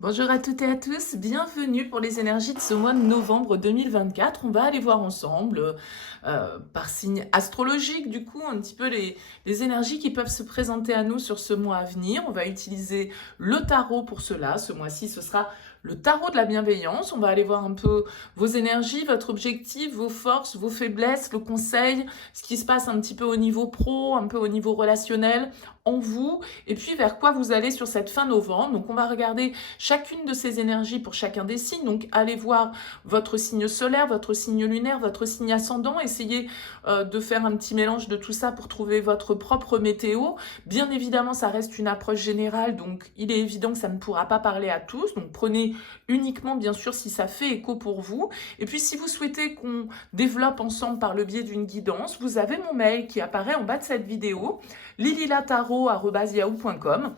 Bonjour à toutes et à tous, bienvenue pour les énergies de ce mois de novembre 2024. On va aller voir ensemble, par signe astrologique, du coup, un petit peu les énergies qui peuvent se présenter à nous sur ce mois à venir. On va utiliser le tarot pour cela. Ce mois-ci, ce sera le tarot de la bienveillance. On va aller voir un peu vos énergies, votre objectif, vos forces, vos faiblesses, le conseil, ce qui se passe un petit peu au niveau pro, un peu au niveau relationnel en vous, et puis vers quoi vous allez sur cette fin novembre. Donc on va regarder chacune de ces énergies pour chacun des signes. Donc allez voir votre signe solaire, votre signe lunaire, votre signe ascendant. Essayez de faire un petit mélange de tout ça pour trouver votre propre météo. Bien évidemment, ça reste une approche générale, donc il est évident que ça ne pourra pas parler à tous. Donc prenez uniquement, bien sûr, si ça fait écho pour vous. Et puis si vous souhaitez qu'on développe ensemble par le biais d'une guidance, vous avez mon mail qui apparaît en bas de cette vidéo, lililataro@yahoo.com.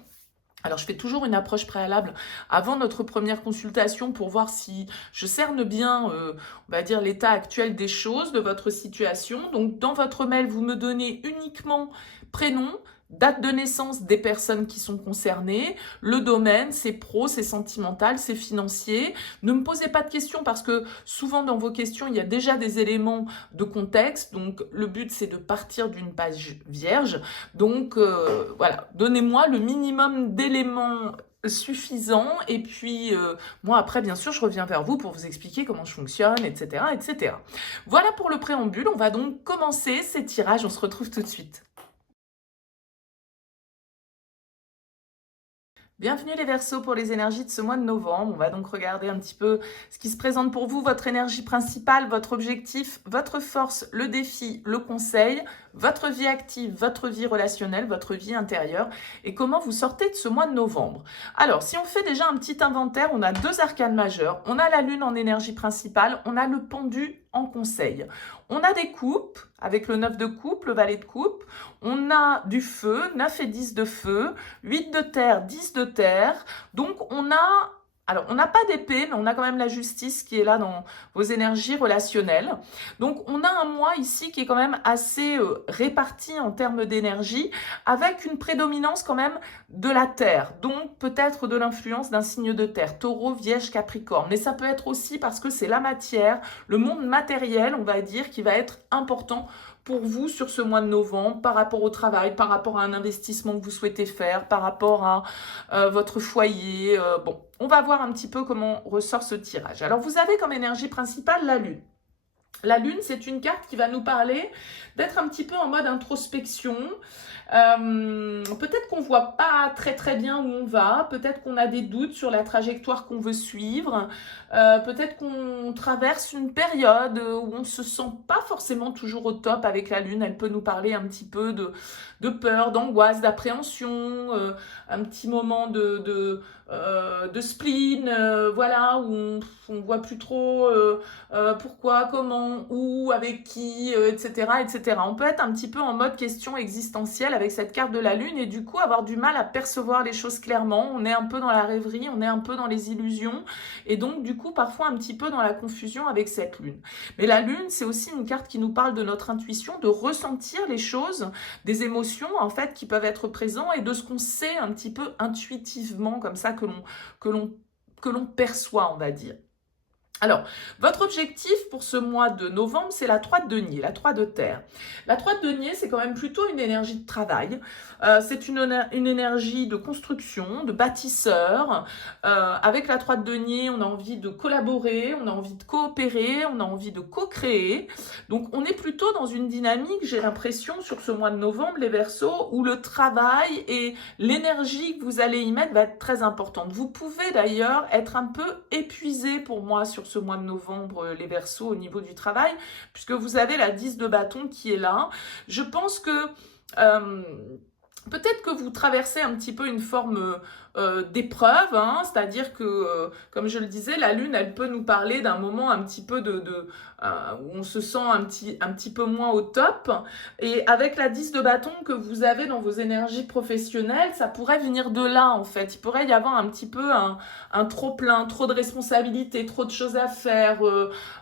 Alors, je fais toujours une approche préalable avant notre première consultation pour voir si je cerne bien, on va dire, l'état actuel des choses, de votre situation. Donc, dans votre mail, vous me donnez uniquement prénom, date de naissance des personnes qui sont concernées, le domaine, c'est pro, c'est sentimental, c'est financier. Ne me posez pas de questions parce que souvent dans vos questions, il y a déjà des éléments de contexte. Donc, le but, c'est de partir d'une page vierge. Donc voilà, donnez-moi le minimum d'éléments suffisants et puis moi après bien sûr je reviens vers vous pour vous expliquer comment je fonctionne, etc., etc. Voilà pour le préambule, on va donc commencer ces tirages, on se retrouve tout de suite. Bienvenue les Verseaux pour les énergies de ce mois de novembre. On va donc regarder un petit peu ce qui se présente pour vous, votre énergie principale, votre objectif, votre force, le défi, le conseil, votre vie active, votre vie relationnelle, votre vie intérieure et comment vous sortez de ce mois de novembre. Alors, si on fait déjà un petit inventaire, on a deux arcanes majeurs. On a la lune en énergie principale, on a le pendu en conseil. On a des coupes avec le 9 de coupe, le valet de coupe. On a du feu, 9 et 10 de feu, 8 de terre, 10 de terre. Donc on a, alors on n'a pas d'épée, mais on a quand même la justice qui est là dans vos énergies relationnelles. Donc on a un mois ici qui est quand même assez réparti en termes d'énergie, avec une prédominance quand même de la terre. Donc peut-être de l'influence d'un signe de terre, taureau, vierge, capricorne. Mais ça peut être aussi parce que c'est la matière, le monde matériel, on va dire, qui va être important pour vous sur ce mois de novembre par rapport au travail, par rapport à un investissement que vous souhaitez faire, par rapport à votre foyer. Bon, on va voir un petit peu comment ressort ce tirage. Alors, vous avez comme énergie principale la Lune. La Lune, c'est une carte qui va nous parler d'être un petit peu en mode introspection. Peut-être qu'on ne voit pas très très bien où on va, peut-être qu'on a des doutes sur la trajectoire qu'on veut suivre, peut-être qu'on traverse une période où on ne se sent pas forcément toujours au top avec la Lune. Elle peut nous parler un petit peu de peur, d'angoisse, d'appréhension, un petit moment de spleen, voilà, où on voit plus trop pourquoi, comment, où, avec qui, etc., etc. On peut être un petit peu en mode question existentielle avec cette carte de la Lune et du coup avoir du mal à percevoir les choses clairement. On est un peu dans la rêverie, on est un peu dans les illusions et donc du coup parfois un petit peu dans la confusion avec cette Lune. Mais la Lune, c'est aussi une carte qui nous parle de notre intuition, de ressentir les choses, des émotions en fait qui peuvent être présentes et de ce qu'on sait un petit peu intuitivement comme ça que l'on perçoit, on va dire. Alors, votre objectif pour ce mois de novembre, c'est la 3 de denier, la 3 de terre. La 3 de denier, c'est quand même plutôt une énergie de travail. C'est une énergie de construction, de bâtisseur. Avec la 3 de denier, on a envie de collaborer, on a envie de coopérer, on a envie de co-créer. Donc, on est plutôt dans une dynamique, j'ai l'impression, sur ce mois de novembre, les Verseaux, où le travail et l'énergie que vous allez y mettre va être très importante. Vous pouvez d'ailleurs être un peu épuisé pour moi sur ce mois de novembre, les Verseaux, au niveau du travail, puisque vous avez la 10 de bâton qui est là. Je pense que euh, peut-être que vous traversez un petit peu une forme d'épreuve, hein, c'est-à-dire que, comme je le disais, la Lune, elle peut nous parler d'un moment un petit peu où on se sent un petit peu moins au top. Et avec la 10 de bâton que vous avez dans vos énergies professionnelles, ça pourrait venir de là, en fait. Il pourrait y avoir un petit peu un trop-plein, trop de responsabilités, trop de choses à faire.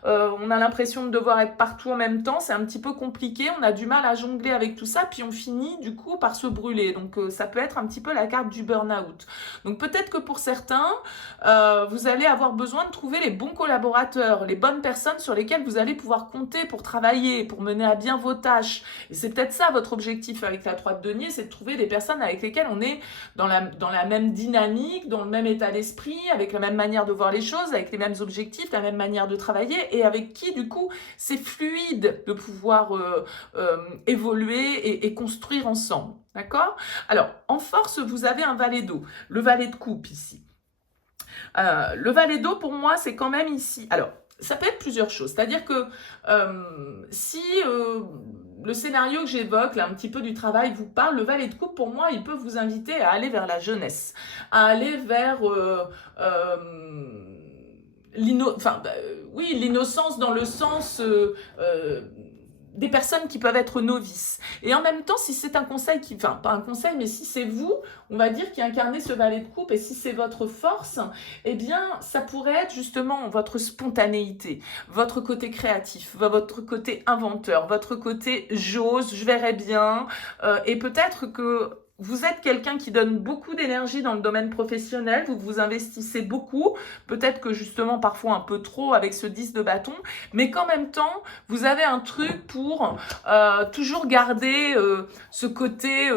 On a l'impression de devoir être partout en même temps. C'est un petit peu compliqué. On a du mal à jongler avec tout ça. Puis on finit, du coup, par se brûler brûler. Donc, ça peut être un petit peu la carte du burn-out. Donc, peut-être que pour certains, vous allez avoir besoin de trouver les bons collaborateurs, les bonnes personnes sur lesquelles vous allez pouvoir compter pour travailler, pour mener à bien vos tâches. Et c'est peut-être ça votre objectif avec la 3 de denier, c'est de trouver des personnes avec lesquelles on est dans la même dynamique, dans le même état d'esprit, avec la même manière de voir les choses, avec les mêmes objectifs, la même manière de travailler, et avec qui, du coup, c'est fluide de pouvoir évoluer et construire ensemble. D'accord? Alors, en force, vous avez un valet d'eau, le valet de coupe ici. Le valet d'eau, pour moi, c'est quand même ici. Alors, ça peut être plusieurs choses. C'est-à-dire que si le scénario que j'évoque, là, un petit peu du travail, vous parle, le valet de coupe, pour moi, il peut vous inviter à aller vers la jeunesse, à aller vers l'innocence dans le sens des personnes qui peuvent être novices. Et en même temps, si c'est un conseil enfin, pas un conseil, mais si c'est vous, on va dire, qui incarnez ce valet de coupe, et si c'est votre force, eh bien, ça pourrait être justement votre spontanéité, votre côté créatif, votre côté inventeur, votre côté j'ose, je verrai bien, et peut-être que vous êtes quelqu'un qui donne beaucoup d'énergie dans le domaine professionnel, vous vous investissez beaucoup, peut-être que justement parfois un peu trop avec ce 10 de bâton, mais qu'en même temps, vous avez un truc pour toujours garder ce côté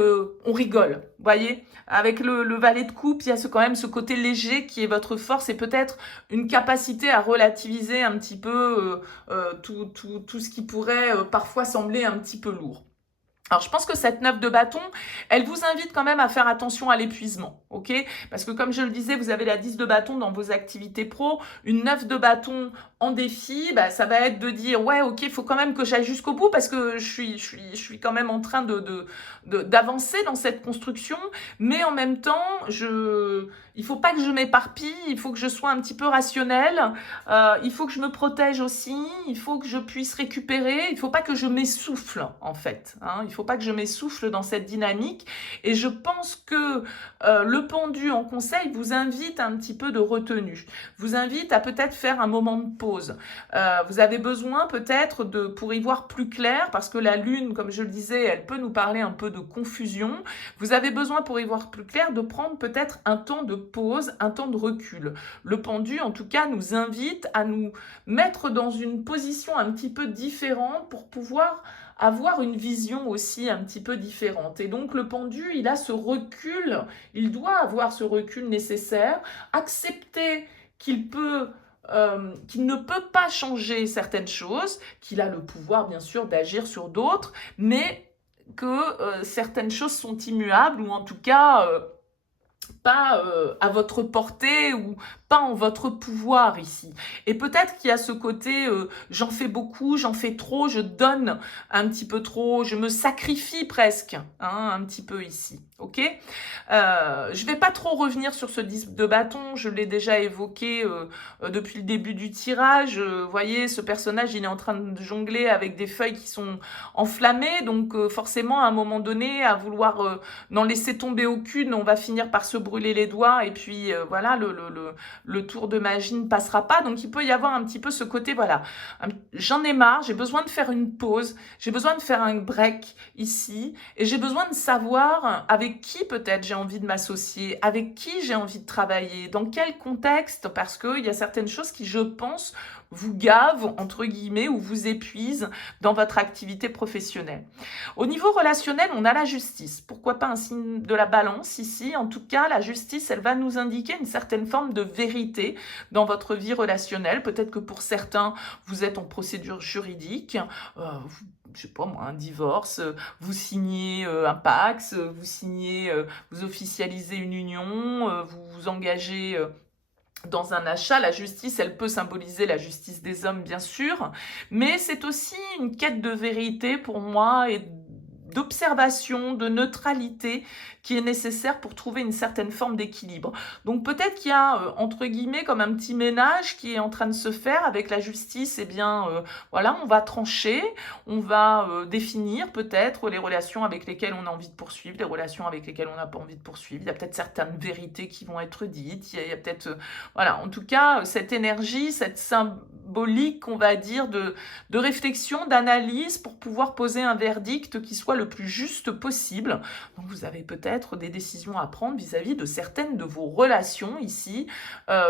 on rigole, voyez. Avec le valet de coupe, il y a quand même ce côté léger qui est votre force et peut-être une capacité à relativiser un petit peu tout ce qui pourrait parfois sembler un petit peu lourd. Alors, je pense que cette 9 de bâton, elle vous invite quand même à faire attention à l'épuisement, ok? Parce que comme je le disais, vous avez la 10 de bâton dans vos activités pro, une 9 de bâton en défi, bah, ça va être de dire, ouais, ok, il faut quand même que j'aille jusqu'au bout parce que je suis quand même en train d'avancer dans cette construction, mais en même temps, il faut pas que je m'éparpille, il faut que je sois un petit peu rationnelle, il faut que je me protège aussi, il faut que je puisse récupérer, il faut pas que je m'essouffle, en fait, hein, il faut pas que je m'essouffle dans cette dynamique, et je pense que le pendu en conseil vous invite un petit peu de retenue, vous invite à peut-être faire un moment de pause. Vous avez besoin peut-être pour y voir plus clair, parce que la lune, comme je le disais, elle peut nous parler un peu de confusion. Vous avez besoin pour y voir plus clair de prendre peut-être un temps de pause, un temps de recul. Le pendu, en tout cas, nous invite à nous mettre dans une position un petit peu différente pour pouvoir avoir une vision aussi un petit peu différente. Et donc le pendu, il a ce recul, il doit avoir ce recul nécessaire, accepter qu'il ne peut pas changer certaines choses, qu'il a le pouvoir bien sûr d'agir sur d'autres, mais que certaines choses sont immuables ou en tout cas pas à votre portée ou pas en votre pouvoir ici. Et peut-être qu'il y a ce côté j'en fais beaucoup, j'en fais trop, je donne un petit peu trop, je me sacrifie presque, hein, un petit peu ici. Ok, je vais pas trop revenir sur ce 10 de bâton, je l'ai déjà évoqué depuis le début du tirage. Vous voyez, ce personnage, il est en train de jongler avec des feuilles qui sont enflammées, donc forcément, à un moment donné, à vouloir n'en laisser tomber aucune, on va finir par se brûler les doigts, et puis voilà, le tour de magie ne passera pas. Donc, il peut y avoir un petit peu ce côté, voilà, j'en ai marre, j'ai besoin de faire une pause, j'ai besoin de faire un break ici, et j'ai besoin de savoir avec qui peut-être j'ai envie de m'associer, avec qui j'ai envie de travailler, dans quel contexte, parce qu'il y a certaines choses qui, je pense, vous gavent, entre guillemets, ou vous épuisent dans votre activité professionnelle. Au niveau relationnel, on a la justice. Pourquoi pas un signe de la balance ici? En tout cas, la justice, elle va nous indiquer une certaine forme de vérité dans votre vie relationnelle. Peut-être que pour certains, vous êtes en procédure juridique, je sais pas moi, un divorce, vous signez un Pacs, vous officialisez une union, vous vous engagez dans un achat. La justice, elle peut symboliser la justice des hommes, bien sûr, mais c'est aussi une quête de vérité pour moi et d'observation, de neutralité qui est nécessaire pour trouver une certaine forme d'équilibre. Donc peut-être qu'il y a, entre guillemets, comme un petit ménage qui est en train de se faire avec la justice. Eh bien, voilà, on va trancher, on va définir peut-être les relations avec lesquelles on a envie de poursuivre, les relations avec lesquelles on n'a pas envie de poursuivre. Il y a peut-être certaines vérités qui vont être dites, il y a peut-être, voilà, en tout cas, cette énergie, cette symbolique, on va dire, de réflexion, d'analyse pour pouvoir poser un verdict qui soit le plus juste possible. Donc vous avez peut-être des décisions à prendre vis-à-vis de certaines de vos relations ici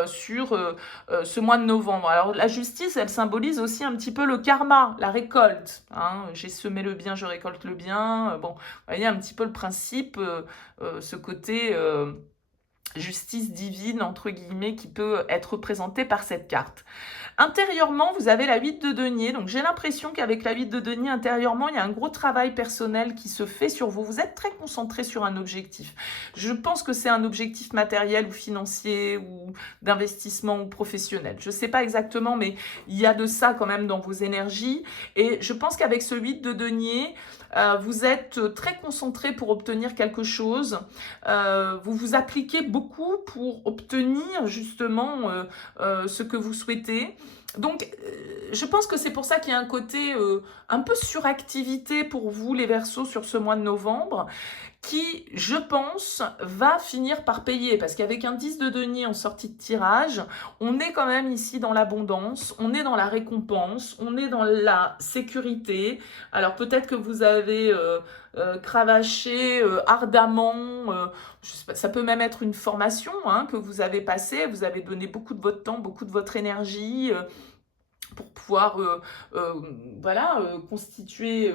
sur ce mois de novembre. Alors la justice, elle symbolise aussi un petit peu le karma, la récolte. Hein. J'ai semé le bien, je récolte le bien. Bon, vous voyez un petit peu le principe, ce côté justice divine, entre guillemets, qui peut être représenté par cette carte. Intérieurement, vous avez la 8 de denier. Donc, j'ai l'impression qu'avec la 8 de denier, intérieurement, il y a un gros travail personnel qui se fait sur vous. Vous êtes très concentré sur un objectif. Je pense que c'est un objectif matériel ou financier ou d'investissement ou professionnel. Je ne sais pas exactement, mais il y a de ça quand même dans vos énergies. Et je pense qu'avec ce 8 de denier, vous êtes très concentré pour obtenir quelque chose. Vous vous appliquez beaucoup pour obtenir justement ce que vous souhaitez. Donc, je pense que c'est pour ça qu'il y a un côté un peu suractivité pour vous, les Verseaux, sur ce mois de novembre, qui, je pense, va finir par payer. Parce qu'avec un 10 de denier en sortie de tirage, on est quand même ici dans l'abondance, on est dans la récompense, on est dans la sécurité. Alors, peut-être que vous avez cravaché ardemment, je sais pas, ça peut même être une formation que vous avez passée, vous avez donné beaucoup de votre temps, beaucoup de votre énergie pour pouvoir voilà, constituer,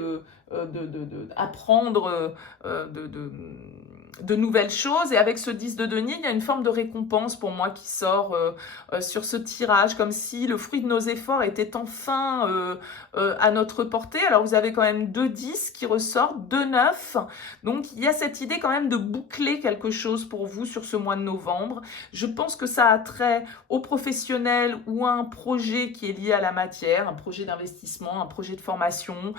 apprendre de nouvelles choses. Et avec ce 10 de denier, il y a une forme de récompense pour moi qui sort sur ce tirage, comme si le fruit de nos efforts était enfin à notre portée. Alors vous avez quand même 2 10 qui ressortent, 2 9. Donc il y a cette idée quand même de boucler quelque chose pour vous sur ce mois de novembre. Je pense que ça a trait au professionnel ou à un projet qui est lié à la matière, un projet d'investissement, un projet de formation,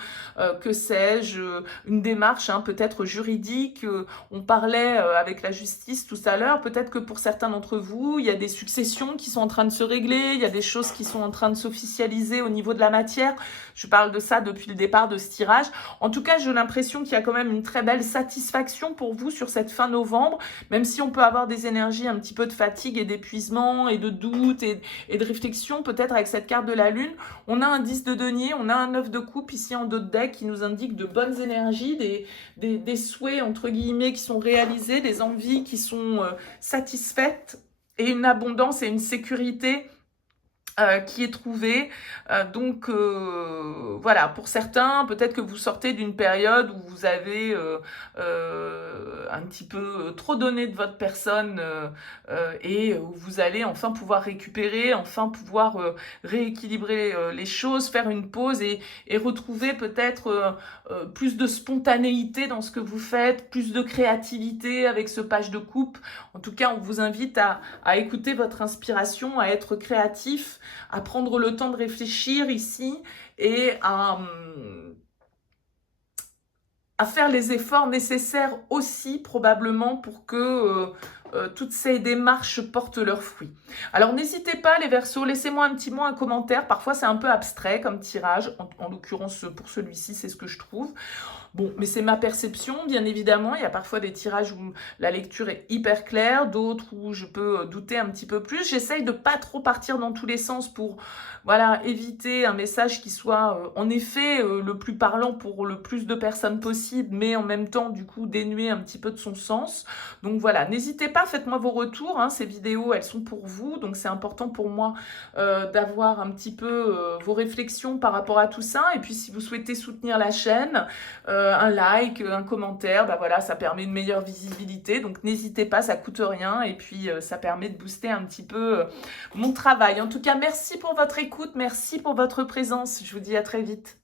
que sais-je, une démarche peut-être juridique. On parlait avec la justice tout à l'heure, peut-être que pour certains d'entre vous, il y a des successions qui sont en train de se régler, il y a des choses qui sont en train de s'officialiser au niveau de la matière. Je parle de ça depuis le départ de ce tirage. En tout cas, j'ai l'impression qu'il y a quand même une très belle satisfaction pour vous sur cette fin novembre, même si on peut avoir des énergies un petit peu de fatigue et d'épuisement et de doute et de réflexion, peut-être avec cette carte de la lune. On a un 10 de denier, on a un 9 de coupe ici en dos de deck qui nous indique de bonnes énergies, des souhaits entre guillemets qui sont réalisés, des envies qui sont satisfaites et une abondance et une sécurité qui est trouvée. Donc voilà, pour certains, peut-être que vous sortez d'une période où vous avez un petit peu trop donné de votre personne et où vous allez enfin pouvoir récupérer, enfin pouvoir rééquilibrer les choses, faire une pause et retrouver peut-être plus de spontanéité dans ce que vous faites, plus de créativité avec ce page de coupe. En tout cas, on vous invite à écouter votre inspiration, à être créatif, à prendre le temps de réfléchir ici et à faire les efforts nécessaires aussi probablement pour que toutes ces démarches portent leurs fruits. Alors n'hésitez pas les Verseaux, laissez-moi un petit mot, un commentaire. Parfois c'est un peu abstrait comme tirage, en l'occurrence pour celui-ci c'est ce que je trouve. Bon, mais c'est ma perception, bien évidemment. Il y a parfois des tirages où la lecture est hyper claire, d'autres où je peux douter un petit peu plus. J'essaye de pas trop partir dans tous les sens pour voilà, éviter un message qui soit en effet le plus parlant pour le plus de personnes possible, mais en même temps, du coup, dénué un petit peu de son sens. Donc voilà, n'hésitez pas, faites-moi vos retours. Ces vidéos, elles sont pour vous, donc c'est important pour moi d'avoir un petit peu vos réflexions par rapport à tout ça. Et puis, si vous souhaitez soutenir la chaîne, un like, un commentaire, voilà, ça permet une meilleure visibilité. Donc n'hésitez pas, ça coûte rien et puis ça permet de booster un petit peu mon travail. En tout cas, merci pour votre écoute, merci pour votre présence. Je vous dis à très vite.